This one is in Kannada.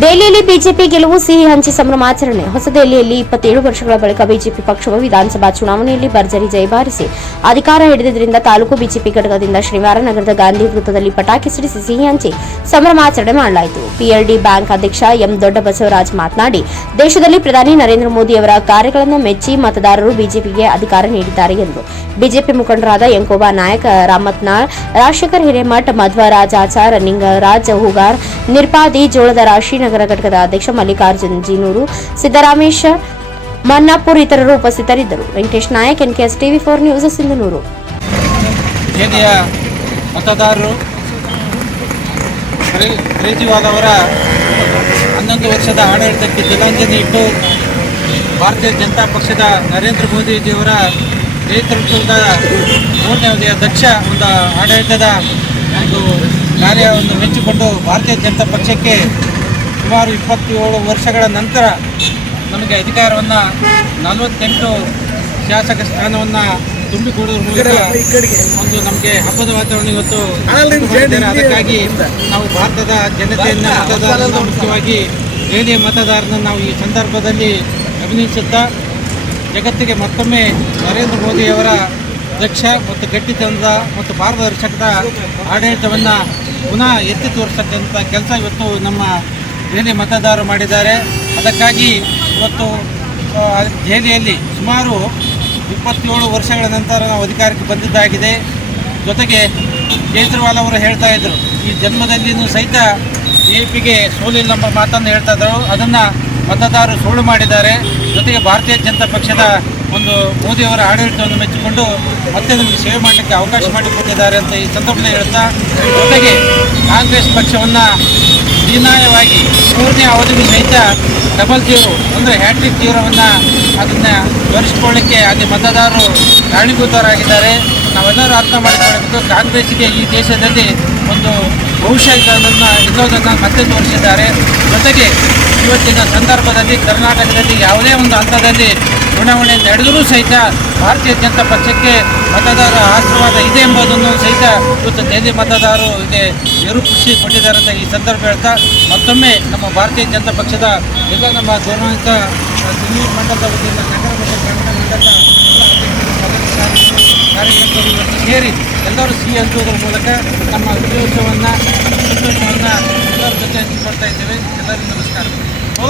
ದೆಹಲಿಯಲ್ಲಿ ಬಿಜೆಪಿ ಗೆಲುವು ಸಿಹಿ ಹಂಚಿ ಸಂಭ್ರಮಾಚರಣೆ. ಹೊಸ ದೆಹಲಿಯಲ್ಲಿ 27 ವರ್ಷಗಳ ಬಳಿಕ ಬಿಜೆಪಿ ಪಕ್ಷವು ವಿಧಾನಸಭಾ ಚುನಾವಣೆಯಲ್ಲಿ ಭರ್ಜರಿ ಜಯಬಾರಿಸಿ ಅಧಿಕಾರ ಹಿಡಿದಿದ್ದರಿಂದ ತಾಲೂಕು ಬಿಜೆಪಿ ಘಟಕದಿಂದ ಶನಿವಾರ ನಗರದ ಗಾಂಧಿ ವೃತ್ತದಲ್ಲಿ ಪಟಾಕಿ ಸಿಡಿಸಿ ಸಿಹಿ ಹಂಚಿ ಸಂಭ್ರಮಾಚರಣೆ ಮಾಡಲಾಯಿತು. ಪಿಎಲ್ಡಿ ಬ್ಯಾಂಕ್ ಅಧ್ಯಕ್ಷ ಎಂ ದೊಡ್ಡಬಸವರಾಜ್ ಮಾತನಾಡಿ, ದೇಶದಲ್ಲಿ ಪ್ರಧಾನಿ ನರೇಂದ್ರ ಮೋದಿ ಅವರ ಕಾರ್ಯಗಳನ್ನು ಮೆಚ್ಚಿ ಮತದಾರರು ಬಿಜೆಪಿಗೆ ಅಧಿಕಾರ ನೀಡಿದ್ದಾರೆ ಎಂದರು. ಬಿಜೆಪಿ ಮುಖಂಡರಾದ ಯಂಕೋಬಾ ನಾಯಕ್, ರಾಮತ್ನಾಳ್, ರಾಜಶೇಖರ್ ಹಿರೇಮಠ್, ಮಧ್ವರಾಜ್ ಆಚಾರ್, ನಿಂಗರಾಜ್ ಹೂಗಾರ್, ನಿರ್ಪಾದಿ, ಜೋಳದ ರಾಶಿ ನಗರ ಘಟಕದ ಅಧ್ಯಕ್ಷ ಮಲ್ಲಿಕಾರ್ಜುನ್ ಜೀನೂರು, ಸಿದ್ದರಾಮೇಶ್ ಮನ್ನಾಪುರ್ ಇತರರು ಉಪಸ್ಥಿತರಿದ್ದರು. ವೆಂಕಟೇಶ್ ನಾಯಕ್, ಎನ್ಕೆಎಸ್ ಟಿವಿ4 ನ್ಯೂಸ್, ಸಿಂಧನೂರು. ದೆಹಲಿಯ ಮತದಾರರು ಕೇಜ್ರಿವಾಲ್ 11 ವರ್ಷದ ಆಡಳಿತಕ್ಕೆ ಜಲಾಂಜಲಿ ಇಟ್ಟು ಭಾರತೀಯ ಜನತಾ ಪಕ್ಷದ ನರೇಂದ್ರ ಮೋದಿಜಿಯವರ ನೇತೃತ್ವದ 3ನೇ ಅವಧಿಯ ದಕ್ಷ ಒಂದು ಆಡಳಿತದ ಒಂದು ಕಾರ್ಯವನ್ನು ಮೆಚ್ಚಿಕೊಂಡು ಭಾರತೀಯ ಜನತಾ ಪಕ್ಷಕ್ಕೆ ಸುಮಾರು 27 ವರ್ಷಗಳ ನಂತರ ನಮಗೆ ಅಧಿಕಾರವನ್ನು 48 ಶಾಸಕ ಸ್ಥಾನವನ್ನು ತುಂಬಿಕೊಡುವುದರ ಮೂಲಕ ಒಂದು ನಮಗೆ ಹಬ್ಬದ ವಾತಾವರಣ ಇವತ್ತು ಮಾಡಿದ್ದಾರೆ. ಅದಕ್ಕಾಗಿ ನಾವು ಭಾರತದ ಜನತೆಯನ್ನು ಮತದಾರರನ್ನು ಮುಖ್ಯವಾಗಿ ದೆಹಲಿಯ ಮತದಾರರನ್ನು ನಾವು ಈ ಸಂದರ್ಭದಲ್ಲಿ ಅಭಿನಯಿಸುತ್ತಾ ಜಗತ್ತಿಗೆ ಮತ್ತೊಮ್ಮೆ ನರೇಂದ್ರ ಮೋದಿಯವರ ದಕ್ಷ ಮತ್ತು ಗಟ್ಟಿತನದ ಮತ್ತು ಪಾರದರ್ಶಕದ ಆಡಳಿತವನ್ನು ಪುನಃ ಎತ್ತಿ ತೋರಿಸತಕ್ಕಂಥ ಕೆಲಸ ಇವತ್ತು ನಮ್ಮ ದೆಹಲಿ ಮತದಾರರು ಮಾಡಿದ್ದಾರೆ. ಅದಕ್ಕಾಗಿ ಇವತ್ತು ದೆಹಲಿಯಲ್ಲಿ ಸುಮಾರು 27 ವರ್ಷಗಳ ನಂತರ ನಾವು ಅಧಿಕಾರಕ್ಕೆ ಬಂದಿದ್ದಾಗಿದೆ. ಜೊತೆಗೆ ಕೇಜ್ರಿವಾಲ್ ಅವರು ಹೇಳ್ತಾ ಇದ್ದರು, ಈ ಜನ್ಮದಲ್ಲಿಯೂ ಸಹಿತ ಬಿಜೆಪಿಗೆ ಸೋಲಿಲ್ಲ ಎಂಬ ಮಾತನ್ನು ಹೇಳ್ತಾ ಇದ್ದರು. ಅದನ್ನು ಮತದಾರರು ಸುಳ್ಳು ಮಾಡಿದ್ದಾರೆ. ಜೊತೆಗೆ ಭಾರತೀಯ ಜನತಾ ಪಕ್ಷದ ಒಂದು ಮೋದಿಯವರ ಆಡಳಿತವನ್ನು ಮೆಚ್ಚಿಕೊಂಡು ಮತ್ತೆ ನಮಗೆ ಸೇವೆ ಮಾಡಲಿಕ್ಕೆ ಅವಕಾಶ ಮಾಡಿಕೊಟ್ಟಿದ್ದಾರೆ ಅಂತ ಈ ಸಂದರ್ಭದಲ್ಲಿ ಹೇಳ್ತಾ, ಜೊತೆಗೆ ಕಾಂಗ್ರೆಸ್ ಪಕ್ಷವನ್ನು ಹೀನಾಯವಾಗಿ 3ನೇ ಅವಧಿಗೂ ಸಹಿತ ಡಬಲ್ ಜೀರೋ ಅಂದರೆ ಹ್ಯಾಟ್ರಿಕ್ ಜೀರೋವನ್ನು ಅದನ್ನು ತೋರಿಸಿಕೊಳ್ಳಲಿಕ್ಕೆ ಅಲ್ಲಿ ಮತದಾರರು ಕಾರಣೀಭೂತರಾಗಿದ್ದಾರೆ. ನಾವೆಲ್ಲರೂ ಅರ್ಥ ಮಾಡಿಕೊಳ್ಳಬೇಕು, ಕಾಂಗ್ರೆಸ್ಸಿಗೆ ಈ ದೇಶದಲ್ಲಿ ಒಂದು ಭವಿಷ್ಯ ಇಲ್ಲೋದನ್ನು ಮತ್ತೆ ತೋರಿಸಿದ್ದಾರೆ. ಜೊತೆಗೆ ಇವತ್ತಿನ ಸಂದರ್ಭದಲ್ಲಿ ಕರ್ನಾಟಕದಲ್ಲಿ ಯಾವುದೇ ಒಂದು ಹಂತದಲ್ಲಿ ಚುನಾವಣೆ ನಡೆದರೂ ಸಹಿತ ಭಾರತೀಯ ಜನತಾ ಪಕ್ಷಕ್ಕೆ ಮತದಾರರ ಆಶೀರ್ವಾದ ಇದೆ ಎಂಬುದನ್ನು ಸಹಿತ ಇವತ್ತು ದೆಹಲಿ ಮತದಾರರು ಇದೆ ನಿರೂಪಿಸಿಕೊಂಡಿದ್ದಾರೆ ಅಂತ ಈ ಸಂದರ್ಭ ಹೇಳ್ತಾ, ಮತ್ತೊಮ್ಮೆ ನಮ್ಮ ಭಾರತೀಯ ಜನತಾ ಪಕ್ಷದ ಎಲ್ಲ ನಮ್ಮ ಗೌರವಾನ್ವಿತ ದಿಲ್ಲಿ ಮಂಡಲದ ವತಿಯಿಂದ ನಗರ ಮತ್ತು ಗ್ರಾಮೀಣ ಮಂಡಲದ ಕಾರ್ಯಕರ್ತರು ಇವತ್ತು ಸೇರಿ ಎಲ್ಲರೂ ಸಿಹಿ ಹಂಚುವುದರ ಮೂಲಕ ನಮ್ಮ ಸಂತೋಷವನ್ನು ಎಲ್ಲರ ಜೊತೆ ಹಂಚಿಕೊಳ್ತಾ ಇದ್ದೇವೆ. ಎಲ್ಲರಿಗೂ ನಮಸ್ಕಾರ.